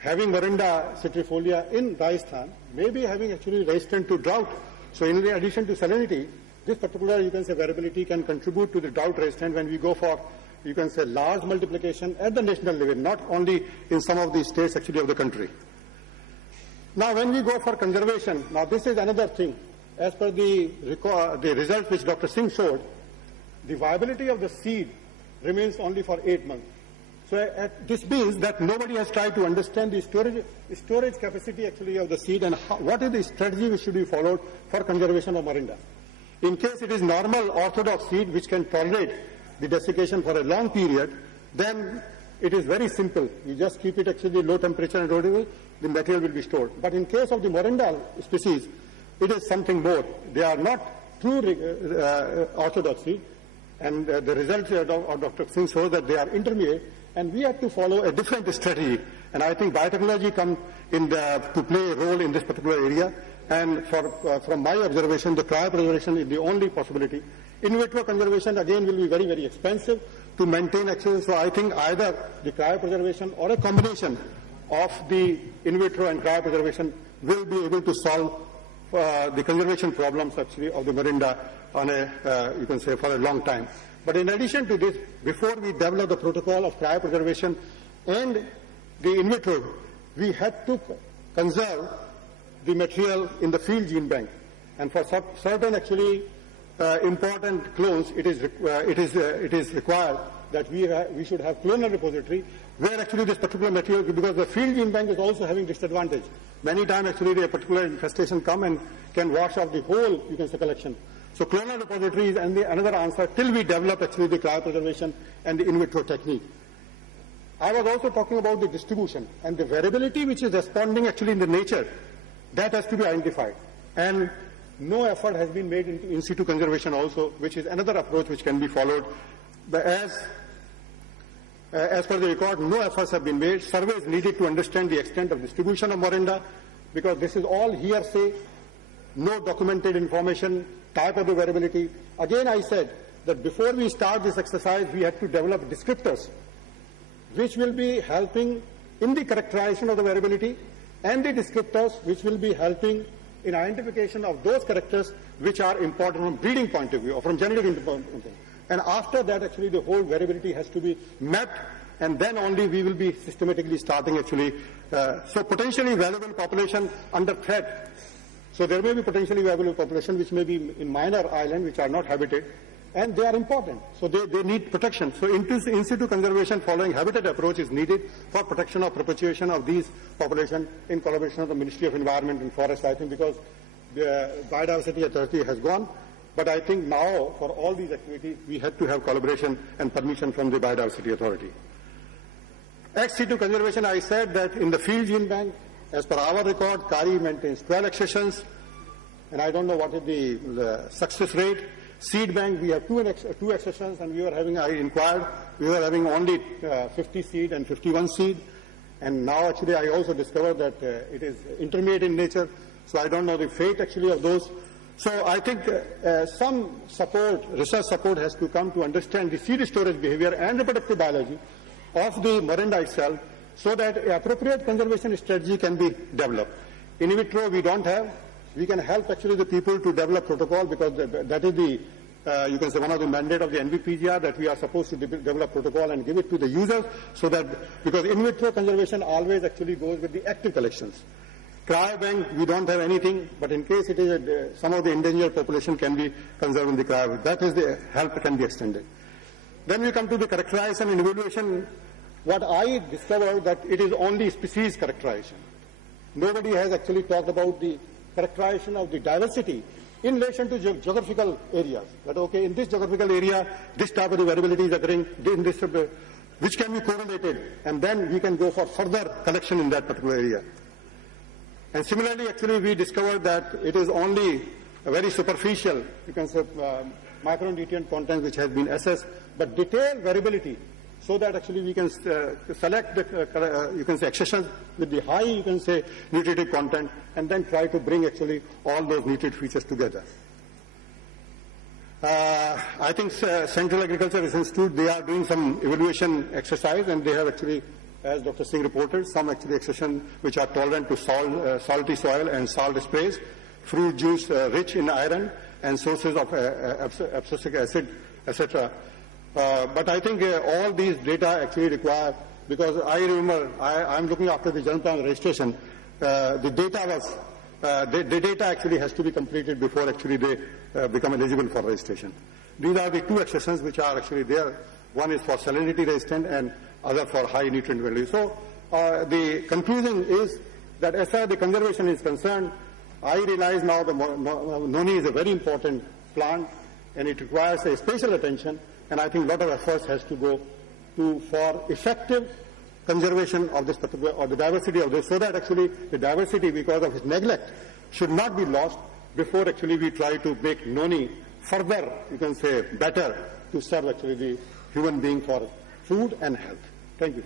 having Morinda citrifolia in Rajasthan may be having actually resistant to drought. So in addition to salinity, this particular, you can say, variability can contribute to the drought resistance when we go for, you can say, large multiplication at the national level, not only in some of the states actually of the country. Now when we go for conservation, now this is another thing. As per the results which Dr. Singh showed, the viability of the seed remains only for 8 months. So this means that nobody has tried to understand the storage capacity actually of the seed and what is the strategy which should be followed for conservation of Morinda. In case it is normal orthodox seed which can tolerate the desiccation for a long period, then it is very simple. You just keep it actually low temperature and whatever, the material will be stored. But in case of the Morinda species, it is something more. They are not true orthodox seed, and the results of Dr. Singh shows that they are intermediate, and we have to follow a different strategy. And I think biotechnology comes to play a role in this particular area. And from my observation, the cryopreservation is the only possibility. In vitro conservation again will be very, very expensive to maintain actually. So I think either the cryopreservation or a combination of the in vitro and cryopreservation will be able to solve the conservation problems actually of the Morinda on a, you can say, for a long time. But in addition to this, before we develop the protocol of cryopreservation and the in vitro, we had to conserve the material in the field gene bank. And for certain actually important clones, it is required that we should have clonal repository where actually this particular material, because the field gene bank is also having disadvantage. Many times actually a particular infestation come and can wash off the whole, you can say, collection. So clonal repository is another answer till we develop actually the cryopreservation and the in vitro technique. I was also talking about the distribution and the variability which is responding actually in the nature. That has to be identified. And no effort has been made into in situ conservation also, which is another approach which can be followed. But as per the record, no efforts have been made. Surveys needed to understand the extent of distribution of Morinda, because this is all hearsay, no documented information, type of the variability. Again, I said that before we start this exercise, we have to develop descriptors, which will be helping in the characterization of the variability, and the descriptors which will be helping in identification of those characters which are important from breeding point of view or from genetic point of view. And after that, actually, the whole variability has to be mapped, and then only we will be systematically starting actually. So potentially valuable population under threat. So there may be potentially valuable population which may be in minor islands which are not habited, and they are important. So they need protection. So in situ conservation following habitat approach is needed for protection or perpetuation of these populations in collaboration with the Ministry of Environment and Forest, I think, because the Biodiversity Authority has gone. But I think now for all these activities we had to have collaboration and permission from the Biodiversity Authority. Ex situ conservation, I said that in the field gene bank, as per our record, Kari maintains 12 accessions, and I don't know what is the success rate. Seed bank, we have two accessions, and we were having, I inquired, we were having only 50 seed and 51 seed. And now actually I also discovered that it is intermediate in nature, so I don't know the fate actually of those. So I think some support, research support has to come to understand the seed storage behavior and reproductive biology of the Morinda itself, so that appropriate conservation strategy can be developed. In vitro we don't have. We can help actually the people to develop protocol, because that is the, you can say, one of the mandate of the NVPGR, that we are supposed to develop protocol and give it to the users, so that, because in vitro conservation always actually goes with the active collections. Cryobank, we don't have anything, but in case it is some of the endangered population can be conserved in the cryo. That is the help can be extended. Then we come to the characterization and evaluation. What I discovered that it is only species characterization. Nobody has actually talked about the characterization of the diversity in relation to geographical areas. That okay, in this geographical area, this type of the variability is occurring, in this, which can be correlated, and then we can go for further collection in that particular area. And similarly, actually, we discovered that it is only a very superficial, you can say, micronutrient content which has been assessed, but detailed variability, so that actually we can select the, you can say, accessions with the high, you can say, nutritive content, and then try to bring actually all those nutrient features together. I think Central Agriculture Research Institute, they are doing some evaluation exercise, and they have actually as Dr. Singh reported, some actually extraction which are tolerant to salty soil and salt sprays, fruit juice rich in iron, and sources of abscisic acid, etc. But I think all these data actually require, because I remember I'm looking after the general plan registration, the data actually has to be completed before actually they become eligible for registration. These are the two exceptions which are actually there. One is for salinity resistant and other for high nutrient value. So the conclusion is that as far as the conservation is concerned, I realize now the Noni is a very important plant and it requires a special attention, and I think a lot of efforts has to go for effective conservation of this particular, or the diversity of this, so that actually the diversity, because of its neglect, should not be lost before actually we try to make Noni further, you can say, better to serve actually the human being for food and health. Thank you.